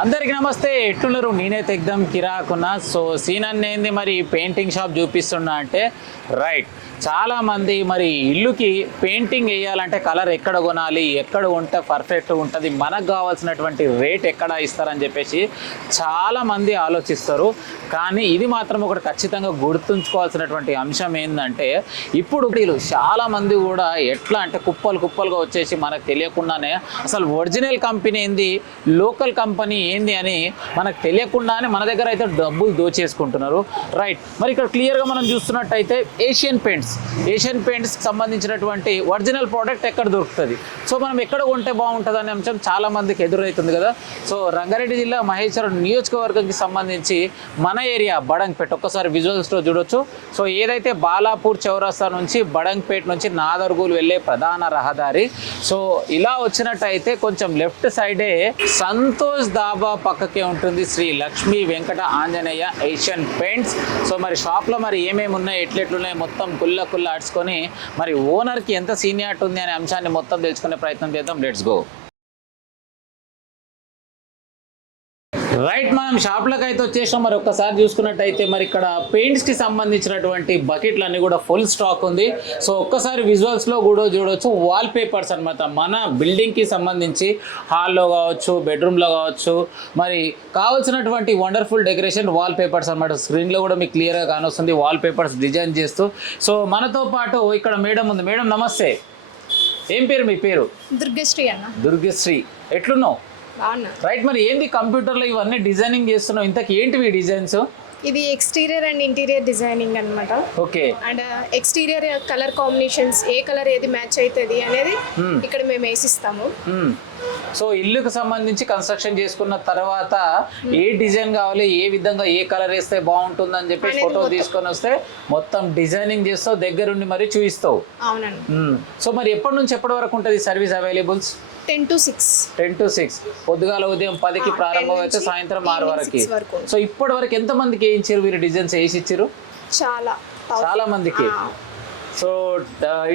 అందరికీ నమస్తే, ఎట్లున్నారు? నేనైతే ఎగ్దమ్ కిరాకున్నా. సో సీన్ అనేది మరి పెయింటింగ్ షాప్ చూపిస్తున్నా అంటే రైట్, చాలామంది మరి ఇల్లుకి పెయింటింగ్ వేయాలంటే కలర్ ఎక్కడ కొనాలి, ఎక్కడ ఉంటే పర్ఫెక్ట్గా ఉంటుంది, మనకు కావాల్సినటువంటి రేట్ ఎక్కడ ఇస్తారని చెప్పేసి చాలామంది ఆలోచిస్తారు. కానీ ఇది మాత్రం ఒకటి ఖచ్చితంగా గుర్తుంచుకోవాల్సినటువంటి అంశం ఏంటంటే, ఇప్పుడు వీళ్ళు చాలామంది కూడా ఎట్లా అంటే కుప్పలుగా వచ్చేసి మనకు తెలియకుండానే అసలు ఒరిజినల్ కంపెనీ ఏంది, లోకల్ కంపెనీ ఏంది అని మనకు తెలియకుండానే మన దగ్గర అయితే డబ్బులు దోచేసుకుంటున్నారు. రైట్, మరి ఇక్కడ క్లియర్గా మనం చూస్తున్నట్టయితే ఏషియన్ పెయింట్స్ సంబంధించినటువంటి ఒరిజినల్ ప్రోడక్ట్ ఎక్కడ దొరుకుతుంది, సో మనం ఎక్కడ కొంటే బాగుంటుంది అనే అంశం చాలా మందికి ఎదురవుతుంది కదా. సో రంగారెడ్డి జిల్లా మహేశ్వరం నియోజకవర్గంకి సంబంధించి మన ఏరియా బడంగ్పేట్, ఒక్కసారి విజువల్స్లో చూడొచ్చు. సో ఏదైతే బాలాపూర్ చౌరస్తా నుంచి బడంగ్పేట్ నుంచి నాదర్గూల్ వెళ్ళే ప్రధాన రహదారి, సో ఇలా వచ్చినట్టయితే కొంచెం లెఫ్ట్ సైడే సంతోష్ దాబా పక్కకే ఉంటుంది Sri Lakshmi Venkata Anjaneya Asian Paints. So మరి షాప్లో మరి ఏమేమి ఉన్నాయి, ఎట్లెట్లున్నాయి మొత్తం కుల్ల ఆడ్చుకొని మరి ఓనర్కి ఎంత సీనియారిటీ ఉంది అనే అంశాన్ని మొత్తం తెలుసుకునే ప్రయత్నం చేద్దాం. Let's go. రైట్, మనం షాప్లకు అయితే వచ్చేసాం. మరి ఒక్కసారి చూసుకున్నట్టయితే మరి ఇక్కడ పెయింట్స్కి సంబంధించినటువంటి బకెట్లు అన్నీ కూడా ఫుల్ స్టాక్ ఉంది. సో ఒక్కసారి విజువల్స్లో కూడా చూడవచ్చు, వాల్ పేపర్స్ అనమాట. మన బిల్డింగ్కి సంబంధించి హాల్లో కావచ్చు, బెడ్రూమ్లో కావచ్చు, మరి కావాల్సినటువంటి వండర్ఫుల్ డెకరేషన్ వాల్ పేపర్స్ అనమాట. స్క్రీన్లో కూడా మీకు క్లియర్గా కానొస్తుంది వాల్ పేపర్స్ డిజైన్ చేస్తూ. సో మనతో పాటు ఇక్కడ మేడం ఉంది. మేడం నమస్తే, ఏం పేరు మీ పేరు? దుర్గశ్రీ అన్న. దుర్గశ్రీ, ఎట్లున్నావు? రైట్, మరి ఏంది కంప్యూటర్లో ఇవన్నీ డిజైనింగ్ చేస్తున్నావు, ఇంతకు ఏంటివి డిజైన్స్? ఇది ఎక్స్టీరియర్ అండ్ ఇంటీరియర్ డిజైనింగ్ అనమాట. Okay, and exterior colour combinations, A colour ఏది మ్యాచ్ అవుతుంది అనేది ఇక్కడ మేము వేసిస్తాము. సో ఇల్లుకు సంబంధించి కన్స్ట్రక్షన్ చేసుకున్న తర్వాత ఏ డిజైన్ కావాలి, ఏ విధంగా ఏ కలర్ వేస్తే బాగుంటుంది అని చెప్పి ఫోటో తీసుకొని వస్తే మొత్తం డిజైనింగ్ చేస్తావు, దగ్గరుండి మరి చూపిస్తావు. అవునండి. సో మరి ఎప్పటి నుంచి ఎప్పటి వరకు ఉంటుంది సర్వీస్ అవైలబుల్స్? 10 to 6. పొద్దుగాల ఉదయం 10కి ప్రారంభం అయితే సాయంత్రం 6 వరకు. సో ఇప్పటి వరకు ఎంత మందికి వేయించారు మీరు, డిజైన్స్ వేసి ఇచ్చారు? చాలా మందికి. సో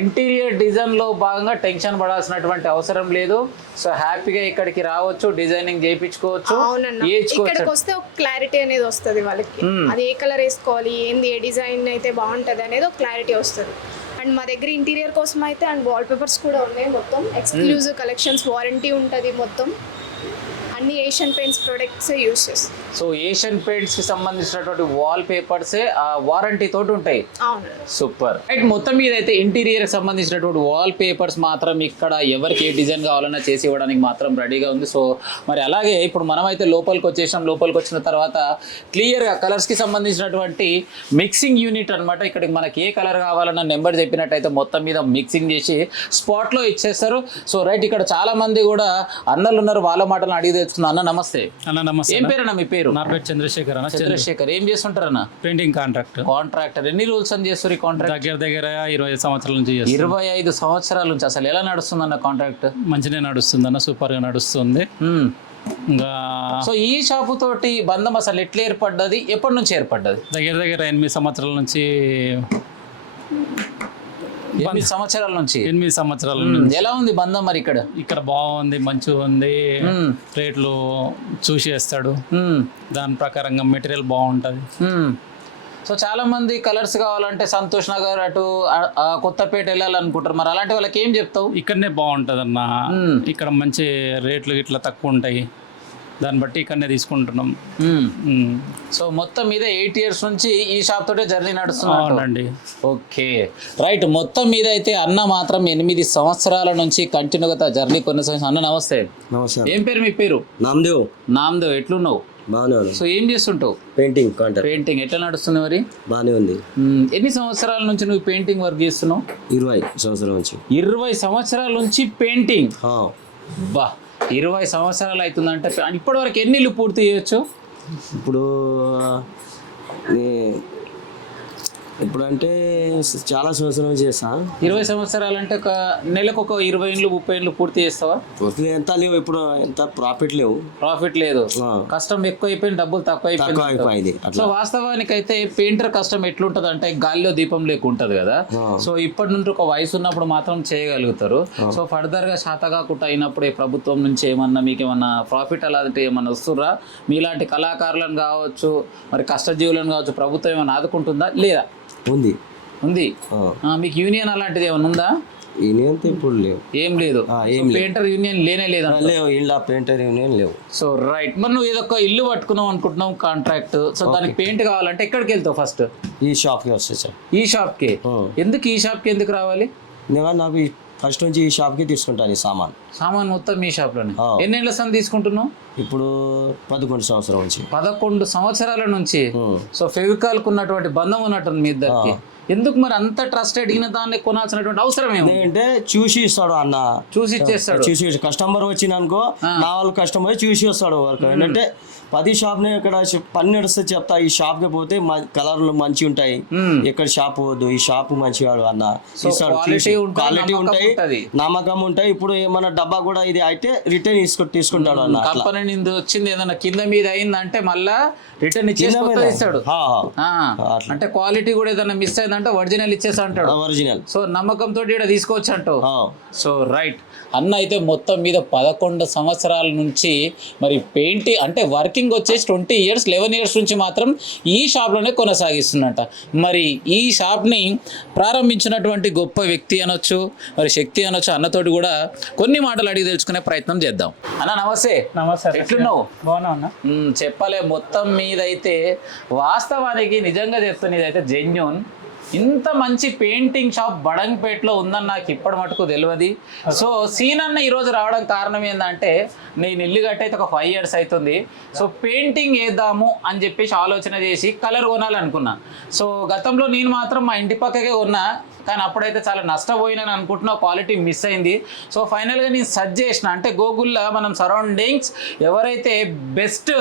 ఇంటీరియర్ డిజైన్లో భాగంగా టెన్షన్ పడాల్సినటువంటి అవసరం లేదు. సో హ్యాపీగా ఇక్కడికి రావచ్చు, డిజైనింగ్ చేయించుకోవచ్చు. ఇక్కడికి వస్తే ఒక క్లారిటీ అనేది వస్తుంది వాళ్ళకి, అది ఏ కలర్ వేసుకోవాలి, ఏంది ఏ డిజైన్ అయితే బాగుంటుంది అనేది ఒక క్లారిటీ వస్తుంది. అండ్ మా దగ్గర ఇంటీరియర్ కోసం అయితే అండ్ వాల్ పేపర్స్ కూడా ఉన్నాయి. మొత్తం ఎక్స్క్లూజివ్ కలెక్షన్స్, వారంటీ ఉంటుంది. మొత్తం అన్ని ఏషియన్ పెయింట్స్ ప్రొడక్ట్స్ యూజ్ చేస్తాం. సో ఏషియన్ పెయింట్స్ కి సంబంధించినటువంటి వాల్ పేపర్స్ వారంటీ తోటి ఉంటాయి. సూపర్. రైట్, మొత్తం మీద అయితే ఇంటీరియర్ సంబంధించినటువంటి వాల్ పేపర్స్ మాత్రం ఇక్కడ ఎవరికి ఏ డిజైన్ కావాలన్నా చేసి ఇవ్వడానికి మాత్రం రెడీగా ఉంది. సో మరి అలాగే ఇప్పుడు మనం అయితే లోపలికి వచ్చేసాం. లోపలికి వచ్చిన తర్వాత క్లియర్గా కలర్స్ కి సంబంధించినటువంటి మిక్సింగ్ యూనిట్ అనమాట. ఇక్కడికి మనకి ఏ కలర్ కావాలన్న నెంబర్ చెప్పినట్టయితే మొత్తం మీద మిక్సింగ్ చేసి స్పాట్లో ఇచ్చేస్తారు. సో రైట్, ఇక్కడ చాలా మంది కూడా అన్నలు ఉన్నారు, వాళ్ళ మాటలను అడిగి తెలుసుకుందాం. అన్న నమస్తే. అన్న నమస్తే. ఏం పేరు అన్న మీ పేరు? నా పేరు చంద్రశేఖర్ అన్న. చంద్రశేఖర్, ఏం చేస్తుంటారు అన్న? Painting contractor. ఎన్ని రోజులు అని చేస్తారు ఈ కాంట్రాక్ట్? దగ్గర 25 సంవత్సరాల నుంచి 25 సంవత్సరాల నుంచి. అసలు ఎలా నడుస్తుంది అన్న కాంట్రాక్ట్? మంచిగా నడుస్తుంది అన్న, సూపర్ గా నడుస్తుంది. ఇంకా సో ఈ షాపు తోటి బంధం అసలు ఎట్లా ఏర్పడ్డది, ఎప్పటి నుంచి ఏర్పడ్డది? దగ్గర 8 సంవత్సరాల నుంచి. 8 సంవత్సరాల నుంచి. ఎలా ఉంది బంధం మరి? ఇక్కడ బాగుంది, మంచిగా ఉంది. రేట్లు చూసి వేస్తాడు, దాని ప్రకారంగా మెటీరియల్ బాగుంటది. సో చాలా మంది కలర్స్ కావాలంటే సంతోష్ నగర్ అటు కొత్తపేట వెళ్ళాలనుకుంటారు, మరి అలాంటి వాళ్ళకి ఏం చెప్తావు? ఇక్కడనే బాగుంటది అన్న. ఇక్కడ మంచి రేట్లు ఇట్లా తక్కువ ఉంటాయి. దాన్ని బట్టి ఇక్కడనే తీసుకుంటున్నాం. సో మొత్తం మీద 8 years నుంచి ఈ షాప్ తోటే జర్నీ నడుస్తుంది. అవునండి. Okay right. మొత్తం మీద అయితే అన్న మాత్రం 8 సంవత్సరాల నుంచి కంటిన్యూగా జర్నీ కొనసాగి. అన్న నమస్తే. నమస్తే. ఏం పేరు మీ పేరు? నామదేవ్. నామదేవ్. ఎట్లున్నావు? బాగానే ఉంది. సో ఏం చేస్తుంటావు? Painting contact. పెయింటింగ్ ఎట్లా నడుస్తుంది మరి? బాగానే ఉంది. ఎన్ని సంవత్సరాల నుంచి నువ్వు పెయింటింగ్ వర్క్ చేస్తున్నావు? 20 సంవత్సరాల నుంచి. 20 సంవత్సరాల నుంచి పెయింటింగ్. ఆ. బా 20 సంవత్సరాలు అవుతుందంటే ఇప్పటి వరకు ఎన్ని ఇల్లు పూర్తి చేయొచ్చు? ఇప్పుడంటే చాలా సంవత్సరాలు చేస్తా. 20 సంవత్సరాలు అంటే ఒక నెలకు ఒక 20 ఇండ్లు 30 ఇండ్లు పూర్తి చేస్తావా? పూర్తి ఎంత లేవు ఇప్పుడు, ఎంత ప్రాఫిట్ లేవు. ప్రాఫిట్ లేదు, కష్టం ఎక్కువ అయిపోయింది, డబ్బులు తక్కువ అయిపోయింది. సో వాస్తవానికి అయితే పెయింటర్ కష్టం ఎట్లుంటది అంటే గాలిలో దీపం లేకుంటది కదా. సో ఇప్పటి నుండి ఒక వయసు ఉన్నప్పుడు మాత్రం చేయగలుగుతారు. సో ఫర్దర్ గా శాత కాకుండా అయినప్పుడు ప్రభుత్వం నుంచి ఏమన్నా మీకు ఏమన్నా ప్రాఫిట్ అలాంటి ఏమన్నా వస్తుర్రా? మీలాంటి కళాకారులను కావచ్చు, మరి కష్టజీవులను కావచ్చు, ప్రభుత్వం ఏమైనా ఆదుకుంటుందా లేదా? ఉంది. మీకు యూనియన్ అలాంటిది ఏమైనా ఉందా? యూనియన్ ఇప్పుడు లేవు. ఏం లేదు. పెయింటర్ యూనియన్ లేనే లేదా? లేవు. ఇలా పెయింటర్ యూనియన్ లేవు. So right. మరి నువ్వు ఏదొక ఇల్లు పట్టుకున్నావు అనుకుంటున్నావు కాంట్రాక్ట్. సో దానికి పెయింట్ కావాలంటే ఎక్కడికి వెళ్తావు ఫస్ట్? ఈ షాప్కి వస్తాయి సార్. ఈ షాప్కి ఎందుకు? ఈ షాప్కి ఎందుకు రావాలి? నాకు ఫస్ట్ నుంచి ఈ షాప్కి తీసుకుంటాను. ఈ సామాన్ మొత్తం మీ షాప్లోనే. ఎన్నేళ్ళ సంది తీసుకుంటున్నావు? ఇప్పుడు 11 సంవత్సరాల నుంచి. 11 సంవత్సరాల నుంచి. సో ఫెవికాల్కు ఉన్నటువంటి బంధం ఉన్నట్టుంది మీ ఇద్దరికి. ఎందుకు మరి అంత ట్రస్టెడ్ అయిన దాన్ని కొనాల్సినటువంటి అవసరం ఏంటంటే చూసి ఇస్తాడు అన్న. చూసి ఇచ్చేస్తాడు. చూసి కస్టమర్ వచ్చిందనుకో, నా వాళ్ళు కస్టమర్ చూసి వస్తాడు వర్క్. ఏంటంటే 10 షాప్ని ఇక్కడ పని నడిస్తే చెప్తా, ఈ షాప్కి పోతే కలర్లు మంచి ఉంటాయి, ఇక్కడ షాప్ పోవద్దు, ఈ షాప్ మంచివాడు అన్న ఇస్తాడు. క్వాలిటీ ఉంటాయి, నమ్మకం ఉంటాయి. ఇప్పుడు ఏమన్నా డబ్బా కూడా ఇది అయితే రిటర్న్ తీసుకుంటాడు అన్న. కంపెనీ నుంచి వచ్చింది ఏదన్నా కింద మీద అయిందంటే మళ్ళా రిటర్న్ ఇచ్చేస్తాడు. అంటే క్వాలిటీ కూడా ఏదైనా మిస్ అయిందంటే ఒరిజినల్ ఇచ్చేస్తా అంటాడు. ఒరిజినల్. సో నమ్మకంతో ఇక్కడ తీసుకోవచ్చు అంటావు. So right. అన్న అయితే మొత్తం మీద 11 సంవత్సరాల నుంచి మరి పెయింటింగ్ అంటే వర్కింగ్ వచ్చేసి 20 years 11 years నుంచి మాత్రం ఈ షాప్లోనే కొనసాగిస్తున్నట. మరి ఈ షాప్ని ప్రారంభించినటువంటి గొప్ప వ్యక్తి అనొచ్చు, మరి శక్తి అనొచ్చు. అన్నతోటి కూడా కొన్ని మాటలు అడిగి తెలుసుకునే ప్రయత్నం చేద్దాం. అన్న నమస్తే. నమస్తే. ఎట్లున్నావు? బాగున్నా అన్న. చెప్పలే. మొత్తం మీద అయితే వాస్తవానికి నిజంగా చెప్తాను, ఇదైతే జెన్యూన్. ఇంత మంచి పెయింటింగ్ షాప్ బడంగపేటలో ఉందని నాకు ఇప్పటి మటుకు తెలియదు. సో సీన్ అన్న ఈరోజు రావడం కారణం ఏంటంటే, నేను ఇల్లు కట్టయితే ఒక 5 years అవుతుంది. సో పెయింటింగ్ వేద్దాము అని చెప్పేసి ఆలోచన చేసి కలర్ కొనాలనుకున్నా. సో గతంలో నేను మాత్రం మా ఇంటి పక్కకే ఉన్నా, కానీ అప్పుడైతే చాలా నష్టపోయినని అనుకుంటున్నా, క్వాలిటీ మిస్ అయింది. సో ఫైనల్గా నేను సర్చ్ చేసిన, అంటే గూగుల్లో మనం సరౌండింగ్స్ ఎవరైతే బెస్ట్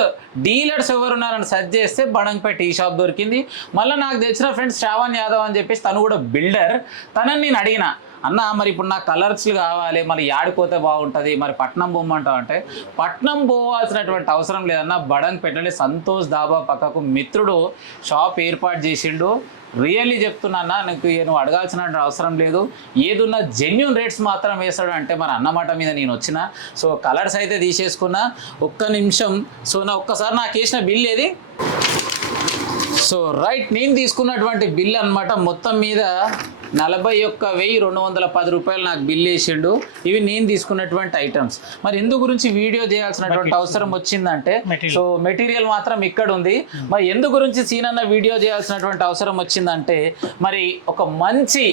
డీలర్స్ ఎవరున్నారని సర్చ్ చేస్తే బడంగపేట ఈ షాప్ దొరికింది. మళ్ళీ నాకు తెలిసిన ఫ్రెండ్స్ శ్రావణ్ యాదవ్ అని చెప్పేసి, తను కూడా బిల్డర్. తనని నేను అడిగిన, అన్న మరి ఇప్పుడు నాకు కలర్స్లు కావాలి, మరి యాడిపోతే బాగుంటుంది, మరి పట్నం పోమంటావు అంటే, పట్నం పోవాల్సినటువంటి అవసరం లేదన్న. బడంగపేటలో సంతోష్ దాబా పక్కకు మిత్రుడు షాప్ ఏర్పాటు చేసిండు. రియల్లీ చెప్తున్నా, నువ్వు అడగాల్సిన అవసరం లేదు. ఏదున్నా జెన్యూన్ రేట్స్ మాత్రం వేస్తాడు. అంటే మరి అన్నమాట మీద నేను వచ్చిన. సో కలర్స్ అయితే తీసేసుకున్నా. ఒక్క నిమిషం. సో ఒక్కసారి నాకు వేసిన బిల్ ఏది? సో రైట్, నేను తీసుకున్నటువంటి బిల్ అనమాట. మొత్తం మీద 41,210 రూపాయలు నాకు బిల్ వేసిండు. ఇవి నేను తీసుకున్నటువంటి ఐటమ్స్. మరి ఎందు గురించి వీడియో చేయాల్సినటువంటి అవసరం వచ్చిందంటే, సో మెటీరియల్ మాత్రం ఇక్కడ ఉంది. మరి ఎందు గురించి సీన్ అన్న వీడియో చేయాల్సినటువంటి అవసరం వచ్చిందంటే, మరి ఒక మంచి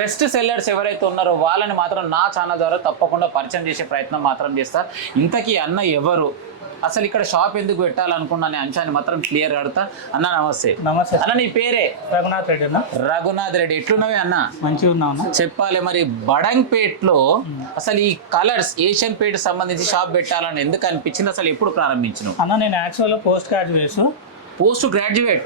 బెస్ట్ సెల్లర్స్ ఎవరైతే ఉన్నారో వాళ్ళని మాత్రం నా ఛానల్ ద్వారా తప్పకుండా పరిచయం చేసే ప్రయత్నం మాత్రం చేస్తా. ఇంతకీ అన్న ఎవరు, అసలు ఇక్కడ షాప్ ఎందుకు పెట్టాలనుకున్నా అనే అంశాన్ని మాత్రం క్లియర్ అడుగుతా. అన్న నమస్తే. నమస్తే అన్న, నీ పేరే? రఘునాథ్ రెడ్డి అన్న. రఘునాథ్ రెడ్డి. ఎట్లున్నావే అన్న? మంచిగా ఉన్నావు. చెప్పాలి, మరి బడంగపేటలో అసలు ఈ కలర్స్ ఏషియన్ పెయింట్ సంబంధించి షాప్ పెట్టాలని ఎందుకు అనిపించింది? అసలు ఎప్పుడు ప్రారంభించినావు? అన్న నేను యాక్చువల్గా పోస్ట్ గ్రాడ్యుయేట్.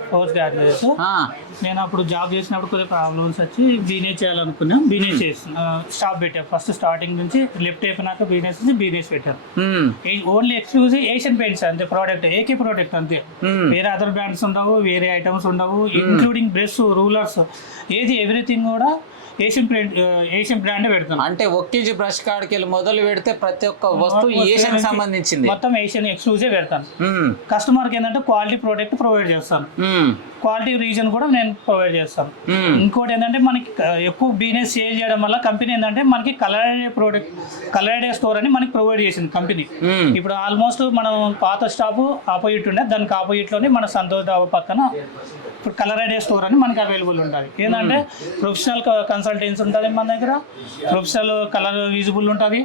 నేను అప్పుడు జాబ్ చేసినప్పుడు కొద్దిగా ప్రాబ్లమ్స్ వచ్చి బీనేజ్ చేయాలనుకున్నా. బీనేజ్ చేస్తున్నా, షాప్ పెట్టాను. ఫస్ట్ స్టార్టింగ్ నుంచి లెఫ్ట్ అయిపోయినాక బీనేజ్ పెట్టాను. ఓన్లీ ఎక్స్క్లూజివ్ ఏషియన్ పెయింట్స్ అంతే. ప్రోడక్ట్ ఏకే ప్రోడక్ట్ అంతే. వేరే అదర్ బ్రాండ్స్ ఉండవు, వేరే ఐటమ్స్ ఉండవు, ఇంక్లూడింగ్ బ్రష్, రూలర్స్, ఏది ఎవ్రీథింగ్ కూడా ఏషియన్ బ్రాండ్ పెడతాం. అంటే ఒక్కించి బ్రష్ కాడికి వెళ్ళి మొదలు పెడితే ప్రతి ఒక్క వస్తువు ఏషియన్ సంబంధించింది, మొత్తం ఏషియన్ ఎక్స్క్లూజివ్ పెడతాను. కస్టమర్కి ఏంటంటే క్వాలిటీ ప్రోడక్ట్ ప్రొవైడ్ చేస్తాను, క్వాలిటీ రీజన్ కూడా నేను ప్రొవైడ్ చేస్తాను. ఇంకోటి ఏంటంటే మనకి ఎక్కువ బిజినెస్ సేల్ చేయడం వల్ల కంపెనీ ఏంటంటే మనకి కలర్ స్టోర్ అని మనకి ప్రొవైడ్ చేసింది కంపెనీ. ఇప్పుడు ఆల్మోస్ట్ మనం పాత స్టాప్ ఆపోజిట్ ఉండే, దానికి ఆపోజిట్ లోనే మన సంతోష్ డాబా పక్కన ఇప్పుడు కలర్ స్టోర్ అని మనకి అవైలబుల్ ఉంటుంది. ఏంటంటే ప్రొఫెషనల్ కన్సల్టెన్సీ ఉంటుంది మన దగ్గర, ప్రొఫెషనల్ కలర్ విజిబుల్ ఉంటుంది,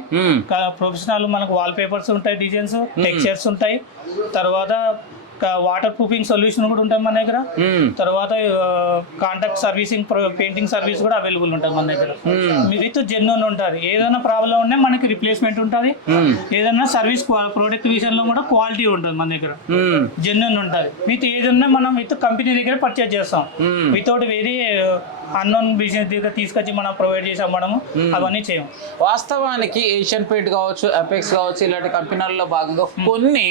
ప్రొఫెషనల్ మనకు వాల్ పేపర్స్ ఉంటాయి, డిజైన్స్ టెక్స్చర్స్ ఉంటాయి, తర్వాత వాటర్ ప్రూఫింగ్ సొల్యూషన్ కూడా ఉంటుంది మన దగ్గర, తర్వాత కాంటాక్ట్ సర్వీసింగ్ పెయింటింగ్ సర్వీస్ కూడా అవైలబుల్ ఉంటుంది మన దగ్గర. విత్ జెన్యూన్ ఉంటుంది, ఏదైనా ప్రాబ్లం ఉన్నా మనకి రిప్లేస్మెంట్ ఉంటుంది, ఏదైనా సర్వీస్ ప్రోడక్ట్ విషయంలో కూడా క్వాలిటీ ఉంటుంది మన దగ్గర, జెన్యూన్ ఉంటుంది. విత్ ఏదన్నా మనం విత్ కంపెనీ దగ్గర పర్చేజ్ చేస్తాం, వితౌట్ వెరీ అన్నోన్ బిజినెస్ దగ్గర తీసుకొచ్చి మనం ప్రొవైడ్ చేసి అమ్మడము అవన్నీ చేయం. వాస్తవానికి ఏషియన్ పెయింట్ కావచ్చు, అపెక్స్ కావచ్చు, ఇలాంటి కంపెనీలలో భాగంగా కొన్ని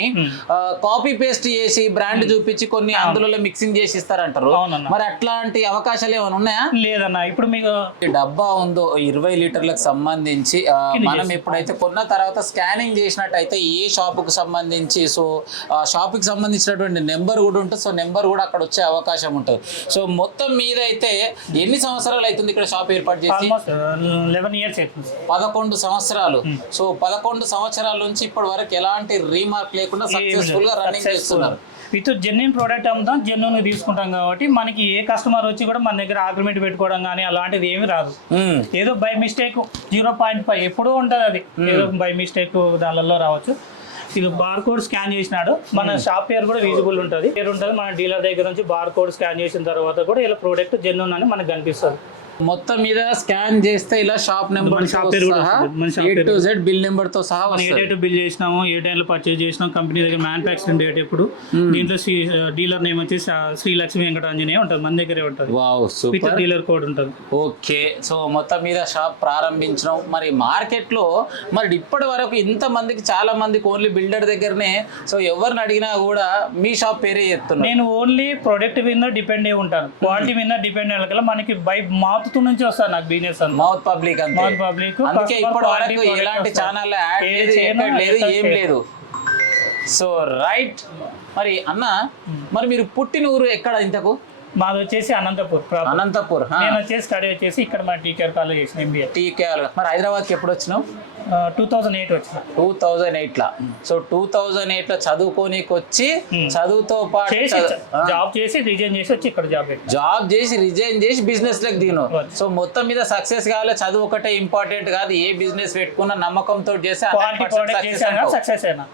కాపీ పేస్ట్ చేసి బ్రాండ్ చూపించి కొన్ని అందులో మిక్సింగ్ చేసి ఇస్తారంటారు. మరి అట్లాంటి అవకాశాలు ఏమైనా ఉన్నాయా? లేదన్నా. ఇప్పుడు మీకు డబ్బా ఉందో 20 లీటర్లకు సంబంధించి మనం ఎప్పుడైతే కొన్న తర్వాత స్కానింగ్ చేసినట్టయితే ఏ షాపుకు సంబంధించి, సో షాపుకి సంబంధించినటువంటి నెంబర్ కూడా ఉంటుంది, సో నెంబర్ కూడా అక్కడ వచ్చే అవకాశం ఉంటుంది. సో మొత్తం మీద అయితే ఎన్ని సంవత్సరాలు అవుతుంది ఇక్కడ షాప్ ఏర్పాటు చేసి? 11 years అవుతుంది. 11 సంవత్సరాలు. సో 11 సంవత్సరాల నుంచి ఇప్పటి వరకు ఎలాంటి రీమార్క్ లేకుండా సక్సెస్ఫుల్ గా రన్నింగ్ చేస్తున్నారు. విత్ జెన్యూన్ ప్రోడక్ట్ అమ్ముతాం, జెన్యూన్ తీసుకుంటాం కాబట్టి మనకి ఏ కస్టమర్ వచ్చి కూడా మన దగ్గర అగ్రిమెంట్ పెట్టుకోవడం కానీ అలాంటిది ఏమి రాదు. ఏదో బై మిస్టేక్ 0.5 ఎప్పుడూ ఉంటుంది, అది ఏదో బై మిస్టేక్ దానిలో రావచ్చు. ఇది బార్ కోడ్ స్కాన్ చేసినాడు, మన షాప్ పేరు కూడా విజిబుల్ ఉంటుంది, మన డీలర్ దగ్గర నుంచి బార్ కోడ్ స్కాన్ చేసిన తర్వాత కూడా ఇలా ప్రోడక్ట్ జెన్యూన్ అని మనకు కనిపిస్తుంది. మొత్తం మీద స్కాన్ చేస్తే ఇలా shop number to Z bill number తో సహా ఏ డేట్ బిల్ చేసినాము, ఏ టైంలో పర్చేజ్ చేసినాం, కంపెనీ దగ్గర మ్యానుఫ్యాక్చరింగ్ డేట్ ఎప్పుడు, దీంట్లో డీలర్ నేమ్ వచ్చేసి శ్రీలక్ష్మి వెంకటాంజనేయ ఉంటుంది, మన దగ్గరే ఉంటుంది. Wow, super. డీలర్ కోడ్ ఉంటుంది. ఓకే, సో మొత్తం మీద షాప్ ప్రారంభించడం, మరి మార్కెట్ లో మరి ఇప్పటి వరకు ఇంత మందికి చాలా మందికి ఓన్లీ బిల్డర్ దగ్గరనే, సో ఎవరిని అడిగినా కూడా మీ షాప్ పేరే చెప్తున్నారు. నేను ఓన్లీ ప్రొడక్ట్ మీద డిపెండ్ అయి ఉంటాను, క్వాలిటీ మీద డిపెండ్ అయ్యే మనకి బై మౌత్ నుంచి వస్తారు నాకు బిజినెస్, మౌత్ పబ్లిక్ అందుకే ఇప్పటి వరకు ఎలాంటి ఛానల్ యాడ్ లేదు, ఏం లేదు. So right. మరి అన్న, మరి మీరు పుట్టిన ఊరు ఎక్కడ ఇంతకు? మాది వచ్చేసి అనంతపూర్. నేను వచ్చేసి స్టడీ వచ్చేసి ఇక్కడ మా టీకేఆర్ కాలేజ్ చేసిన MBA. టీకేఆర్. మరి హైదరాబాద్కి ఎప్పుడు వచ్చినావు? 2008 వచ్చిన. 2008 సో 2008 చదువుకోనికి వచ్చి చదువుతో పాటు జాబ్ చేసి రిజైన్ చేసి వచ్చి ఇక్కడ జాబ్ చేసి రిజైన్ చేసి బిజినెస్ లకు దిగినావు. సో మొత్తం మీద సక్సెస్ కావాలి, చదువు ఒకటే ఇంపార్టెంట్ కాదు, ఏ బిజినెస్ పెట్టుకున్న నమ్మకంతో చేసి సక్సెస్ అయినా.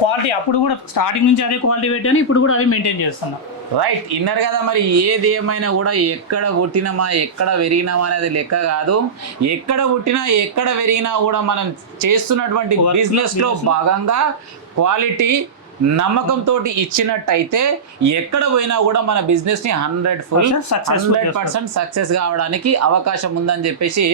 క్వాలిటీ అప్పుడు కూడా స్టార్టింగ్ నుంచి అదే క్వాలిటీ పెట్టాను, ఇప్పుడు కూడా అదే మెయింటైన్ చేస్తున్నా. రైట్, ఇన్నారు కదా. మరి ఏది ఏమైనా కూడా ఎక్కడ పుట్టినామా ఎక్కడ పెరిగినామా అనేది లెక్క కాదు, ఎక్కడ పుట్టినా ఎక్కడ పెరిగినా కూడా మనం చేస్తున్నటువంటి బిజినెస్ లో భాగంగా క్వాలిటీ నమ్మకంతో ఇచ్చినట్టయితే ఎక్కడ పోయినా కూడా మన బిజినెస్ ని 100% సక్సెస్ కావడానికి అవకాశం ఉందని చెప్పేసి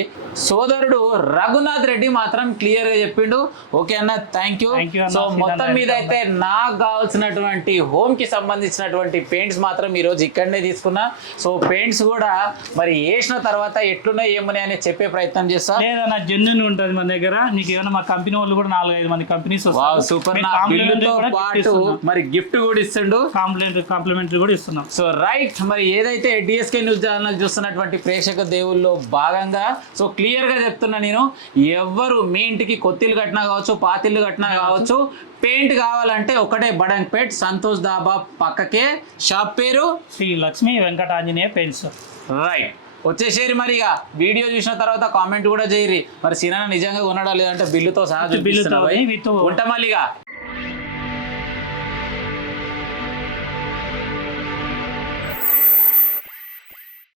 సోదరుడు రఘునాథ్ రెడ్డి మాత్రం క్లియర్ గా చెప్పిండు. ఓకే అన్న, థ్యాంక్ యూ. సో మొత్తం మీద అయితే నాకు కావాల్సినటువంటి హోమ్ కి సంబంధించినటువంటి పెయింట్స్ మాత్రం ఈ రోజు ఇక్కడనే తీసుకున్నా. సో పెయింట్స్ కూడా మరి వేసిన తర్వాత ఎట్లున్నాయి ఏమని అని చెప్పే ప్రయత్నం చేస్తా. లేదన్నా, జెన్యూన్ ఉంటుంది మన దగ్గర. నీకు ఏమైనా మా కంపెనీ వాళ్ళు కూడా 4-5 మంది కంపెనీస్ సూపర్. మరి గిఫ్ట్ కూడా ఇస్తుండు, కాంప్లిమెంటరీ కూడా ఇస్తున్నాం. So right. మరి ఏదైతే డిఎస్కే న్యూస్ ఛానల్ చూస్తున్నటువంటి ప్రేక్షక దేవుల్లో భాగంగా సో క్లియర్ గా చెప్తున్నా, నేను ఎవరు మీ ఇంటికి కొత్తిల్లు కట్టినా కావచ్చు, పాతిల్లు కట్టినా కావచ్చు, పెయింట్ కావాలంటే ఒకటే బడంగ్పేట్ సంతోష్ దాబా పక్కకే, షాప్ పేరు శ్రీలక్ష్మి వెంకటాంజనేయ పెయింట్స్. రైట్, వచ్చేసేరి. మరి ఇక వీడియో చూసిన తర్వాత కామెంట్ కూడా చేయరి, మరి సినిమా నిజంగా కొనడా లేదంటే బిల్లుతో సహా ఉంటా మళ్ళీగా.